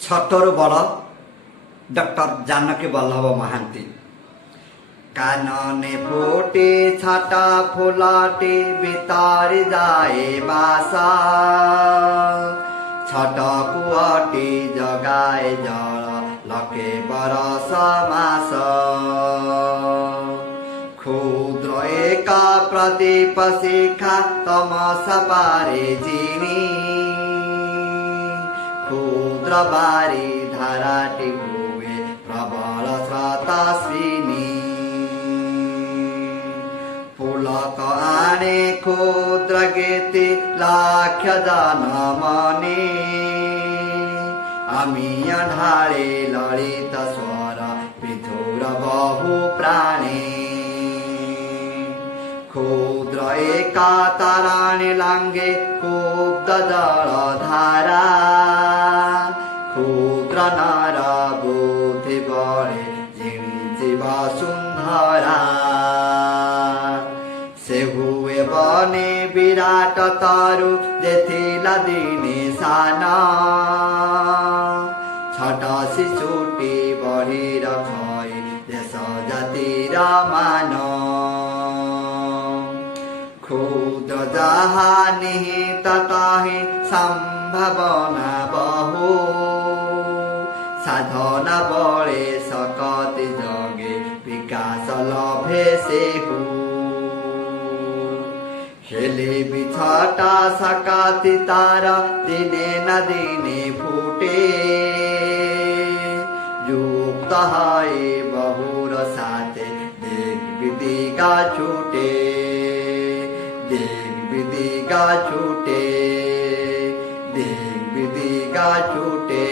ଛୋଟରୁ ବଡ଼ ଡକ୍ଟର ଜାନକୀ ବଲ୍ଲଭ ମହାନ୍ତି। କାନନେ ଫୁଟି ଛାଟ ଫୁଲଟି ଭିତରି ଯାଏ ବାସ, ଛୋଟ କୂଅଟି ଜଗାଏ ଜଳ ଲକ୍ଷେ ବରଷ ମାସ। ক্ষুদ্র একা প্রদীপ শিখা তমসা পারে যিনি, ক্ষুদ্র বারি ধারাটি হুয়ে প্রবল স্রোতস্বিনী। পুলক আনে ক্ষুদ্র গীতি লাক্ষ জন মনে, আমিয়া ঢালে ললিত স্বর বিধুর বহু প্রাণে। ক্ষুদ্র একা তারাণে লাঙ্গে ক্ষুব্ধ জল ধারা, ক্ষুদ্র নর বুদ্ধি বড়ে জিনিছি বসুন্ধরা। সে হুয়ে বনে বিরাট তরু যেথিলা দিনে সান, ছোট শিশুটি বড়ির ক্ষয় দেশ জাতির মান। ক্ষুদ্র যাহা নিহিত তাহি সম্ভাবনা বহু, সাধনা বলে শকতি জগে বিকাশ লভে সেহু। হেলে বিছটা সকাতি তার দিনে না দিনে ফুটে, যুক্ত হয় বহুর সাথে দেখ বিদিকা ছুটে। দেখ বিদিকা ছুটে, দেখ বিদিকা ছুটে।